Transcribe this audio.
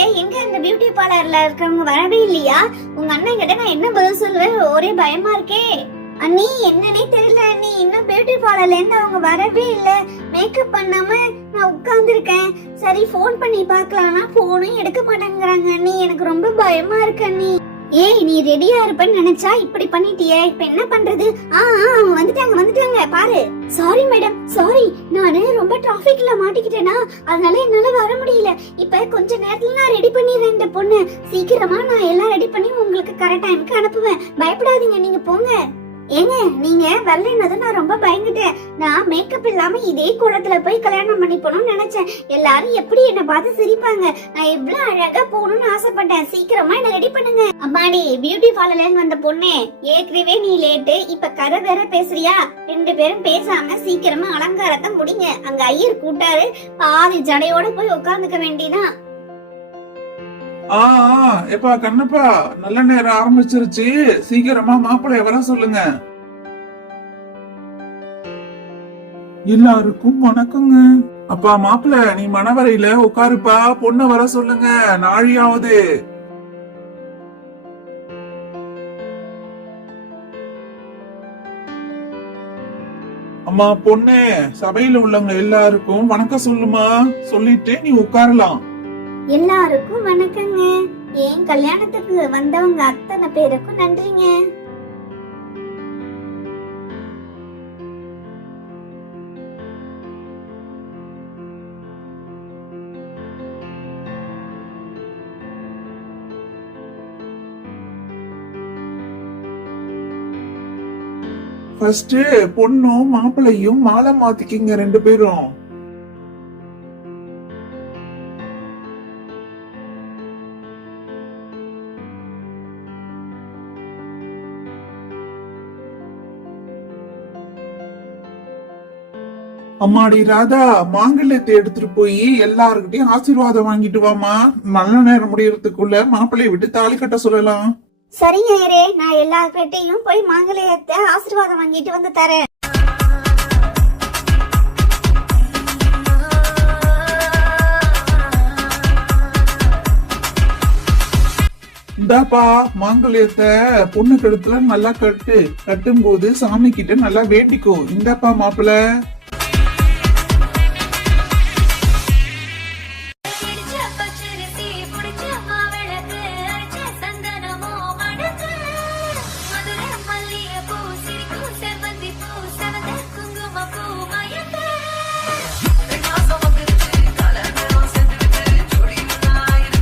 ஏன் எங்க இந்த பியூட்டி பார்லர்ல இருக்கவங்க வரவே இல்லையா? உங்க அண்ணன் கிட்ட நான் என்ன பதில் சொல்லுவேன்? ஒரே பயமா இருக்கே. அண்ணி என்னன்னே தெரியல அண்ணி, இன்னும் பியூட்டி பார்லர்ல இருந்து அவங்க வரவே இல்ல. மேக்கப் பண்ணாம நான் உட்கார்ந்துருக்கேன். சரி போன் பண்ணி பார்க்கலாம்னா போனும் எடுக்க மாட்டேங்கிறாங்க அண்ணி. எனக்கு ரொம்ப பயமா இருக்கு அண்ணி. ஏய் நீ ரெடியா இருப்பேன்னு நினைச்சா இப்படி பண்ணிட்டியே, இப்ப என்ன பண்றது? அவங்க வந்துட்டாங்க பாரு. சாரி மேடம், சாரி, நானு ரொம்ப டிராபிக்ல மாட்டிக்கிட்டேனா, அதனால என்னால வர முடியல. இப்ப கொஞ்ச நேரத்துல நான் ரெடி பண்ணிடுறேன் இந்த பொண்ணு. சீக்கிரமா நான் எல்லாம் ரெடி பண்ணி உங்களுக்கு கரெக்ட் டைமுக்கு அனுப்புவேன். பயப்படாதீங்க, நீங்க போங்க. ஏங்க நீங்க வரலன்னதும் நான் ரொம்ப பயந்துட்டேன். நான் மேக்கப் இல்லாம இதே குளத்துல போய் கல்யாணம் பண்ணி போகணும்னு நினைச்சேன். எல்லாரும் எப்படி என்ன பார்த்து சிரிப்பாங்க. நான் எவ்வளவு அழகா போகணும்னு ஆசைப்பட்டேன். சீக்கிரமா என்ன ரெடி பண்ணுங்க. அம்மாடி பியூட்டி பார்லர்ல வந்த பொண்ணே, ஏற்கனவே நீ லேட்டு, இப்ப கதை வேற பேசுறியா? 2 பேரும் பேசாம சீக்கிரமா அலங்காரத்தை முடிங்க. அங்க ஐயர் கூட்டாரு, பாதி ஜடையோட போய் உட்கார்ந்துக்க வேண்டியதான். எப்பா கண்ணப்பா, நல்ல நேரம் ஆரம்பிச்சிருச்சு. சீக்கிரமா மாப்பிள்ளைய வர சொல்லுங்க. எல்லாருக்கும் வணக்கங்க. அப்பா மாப்பிள்ள, நீ மணவரையில உட்காருப்பா. பொண்ணு வர சொல்லுங்க, நாழியாவது. அம்மா பொண்ணு, சபையில உள்ளவங்க எல்லாருக்கும் வணக்கம் சொல்லுமா. சொல்லிட்டு நீ உட்காரலாம். எல்லாருக்கும் வணக்கங்க. என் கல்யாணத்துக்கு வந்தவங்க அத்தனை பேருக்கும் நன்றிங்க. ஃபர்ஸ்ட் பொண்ணும் மாப்பிள்ளையும் மாலை மாத்திக்கிங்க 2 பேரும். அம்மாடி ராதா, மாங்கல்யத்தை எடுத்துட்டு போய் எல்லாருக்கிட்டையும் ஆசீர்வாதம் வாங்கிட்டு வாமா. நல்ல நேரம் முடியறதுக்குள்ள மாப்பிள்ளைய விட்டு தாலி கட்ட சொல்லலாம். சரிங்க ஐயரே, நான் எல்லார்கிட்டையும் போய் மாங்கல்யத்தை ஆசீர்வாதம் வாங்கிட்டு வந்து தரேன். இந்தாப்பா மாங்கல்யத்தை பொண்ணு கழுத்துல நல்லா கட்டும் போது சாமி கிட்ட நல்லா வேண்டிக்கோ. இந்தாப்பா மாப்பிள்ள.